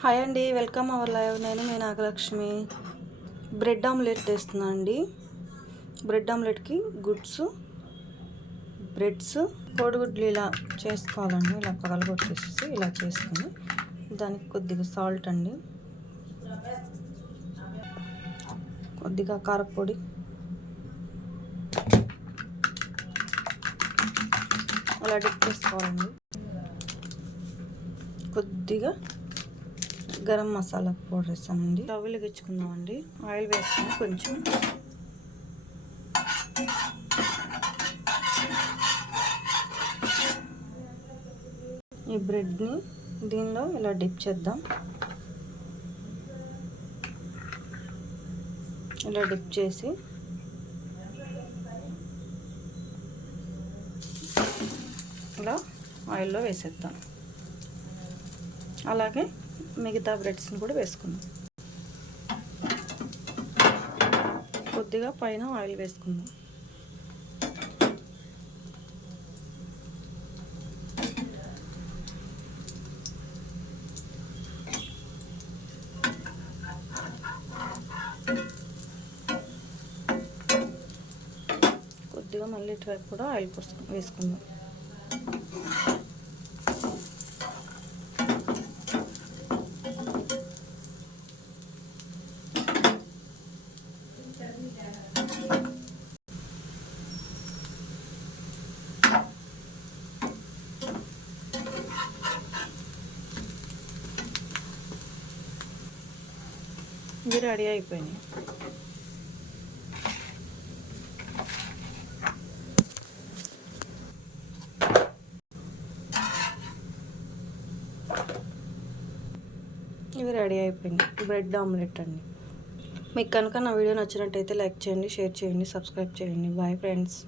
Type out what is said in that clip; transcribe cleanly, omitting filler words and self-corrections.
Hi అండి, welcome our live. నేను మీ Nagalakshmi. Bread omelette చేస్తున్నాను అండి. బ్రెడ్ ఆమ్లెట్కి బ్రెడ్స్ కోడిగుడ్లు ఇలా చేసుకోవాలండి. ఇలా పగలగొట్టేసి ఇలా చేసుకుని దానికి కొద్దిగా సాల్ట్ అండి, కొద్దిగా కారపొడి, అలా డిప్ చేసుకోవాలండి. కొద్దిగా గరం మసాలా పౌడర్ వేసామండి. స్టవ్ వెలిగించుకుందామండి. ఆయిల్ వేసుకుని కొంచెం ఈ బ్రెడ్ని దీనిలో ఇలా డిప్ చేద్దాం. ఇలా డిప్ చేసి ఇలా ఆయిల్లో వేసేద్దాం. అలాగే మిగతా బ్రెడ్స్ని కూడా వేసుకుందాం. కొద్దిగా పైన ఆయిల్ వేసుకుందాం. కొద్దిగా మళ్ళీ ఇటువైపు కూడా ఆయిల్ వేసుకుందాం. ఇది రెడీ అయిపోయినాయి. ఇవి రెడీ అయిపోయినాయి బ్రెడ్ ఆమ్లెట్ అండి. మీకు కనుక నా వీడియో నచ్చినట్టయితే లైక్ చేయండి, షేర్ చేయండి, సబ్స్క్రైబ్ చేయండి. Bye friends.